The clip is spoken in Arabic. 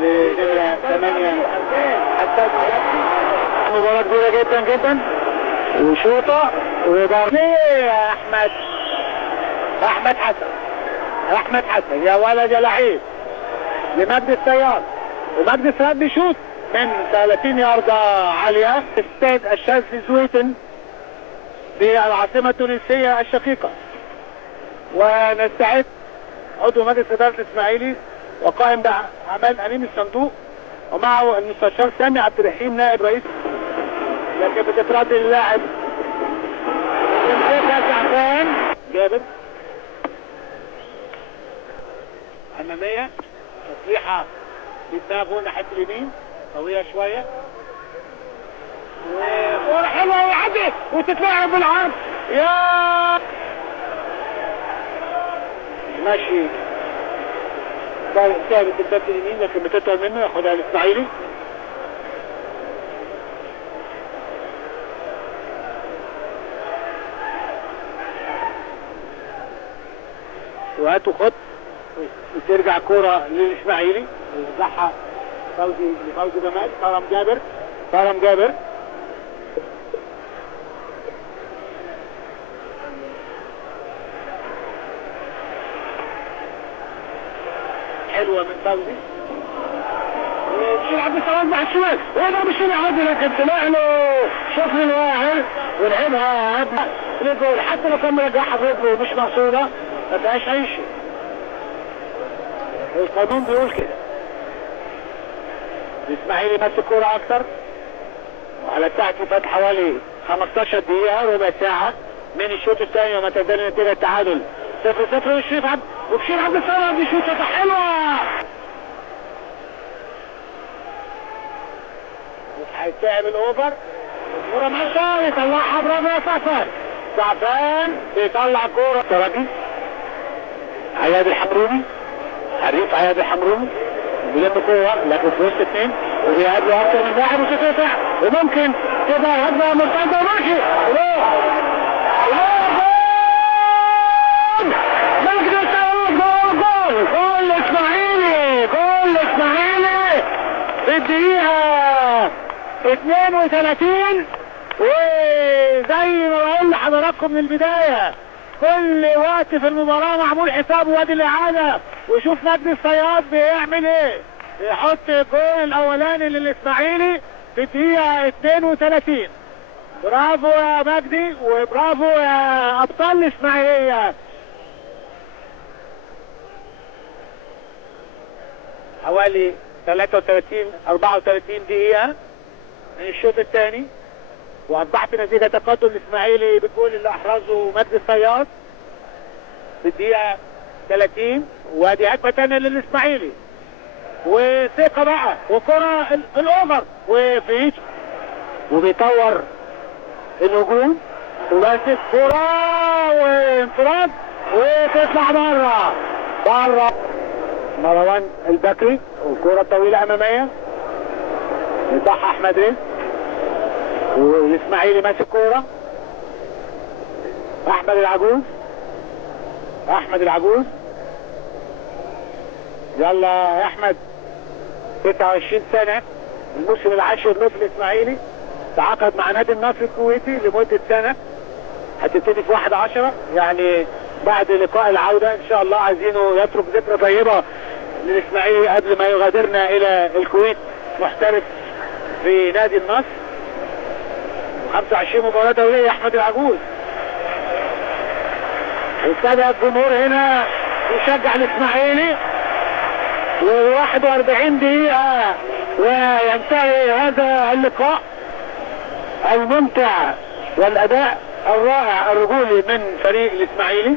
لنمرة 8 حسن. مباراة كبيرة جدا جدا وشوطة وضربة. أحمد حسن يا ولد يا لعيب لمجدي الصياد، ومجدي الصياد بيشوط من 30 ياردة عالية. استاد الشاذلي زويتن في العاصمة التونسية الشقيقة. ونستعد عضو مجلس إدارة الإسماعيلي وقائم بأعمال أمين الصندوق ومعه المستشار سامي عبد الرحيم نائب رئيس، لكن بتتردد اللاعب سعفان جابر أمامية تصليحة بدماغه ناحية اليمين قوية شوية وكورة حلوة ويعدي وتتلعب بالعرض يا ماشي ثابت الباب اليمين، لكن بتطول منه ياخدها الإسماعيلي. وهاتوا خط وترجع كورة للإسماعيلي ويوزعها لفوزي جمال. كرم جابر حلوة من فوزي ويلعب بالسواد مع الشمال ويضرب الشمال عادي، لكن طلع له شفر الواحد ولعبها للجول. حتى لو كان مرجعها برجله مش مقصودة ما فيهاش أي شيء، القانون بيقول كده. الإسماعيلي ماسك كورة أكتر وعلى الساعة فات حوالي 15 دقيقة ربع ساعة من الشوط الثاني وما تزال النتيجة التعادل 0-0. وبشير عبد الصمد بيشوط شوطة حلوة هيتلعب الأوفر. الكورة ماشية يطلعها برافو يا سعفان بيطلع كورة ترجي. عياد الحمروني حريف عياد الحمروني بيلم كورة لكن في وسط اثنين وبيقابله أكتر من لاعب وتتقطع وممكن تبقى هجمة مرتدة وماشي جول الإسماعيلي في الدقيقة 32. وزي ما بقول لحضراتكم من البداية كل وقت في المباراة معمول حسابه وادي الإعادة. وشوف مجدي الصياد بيعمل ايه، يحط الجول الأولاني للإسماعيلي في الدقيقة 32. برافو يا مجدي وبرافو يا أبطال الإسماعيلية. حوالي 34 دقيقة من الشوط الثاني وأصبحت نتيجة تقدم الإسماعيلي بالجول اللي أحرزه مجدي الصياد في الدقيقة 30. وادي هجمة ثانية للإسماعيلي وثقة بقى وكرة الأوفر وفي وبيطور الهجوم وماسك كرة وانفراد وتطلع بره مروان البكري وكرة طويلة أمامية يصح أحمد رزق والإسماعيلي ماسك كورة. أحمد العجوز يلا يا أحمد 26 سنة الموسم العاشر له في الإسماعيلي، تعاقد مع نادي النصر الكويتي لمدة سنة هتبتدي في 1/10 يعني بعد لقاء العودة إن شاء الله. عايزينه يترك ذكرى طيبة للإسماعيلي قبل ما يغادرنا إلى الكويت محترف في نادي النصر. 25 مباراة دولية أحمد العجوز. ابتدى الجمهور هنا يشجع الإسماعيلي و41 دقيقة وينتهي هذا اللقاء الممتع والأداء الرائع الرجولي من فريق الإسماعيلي.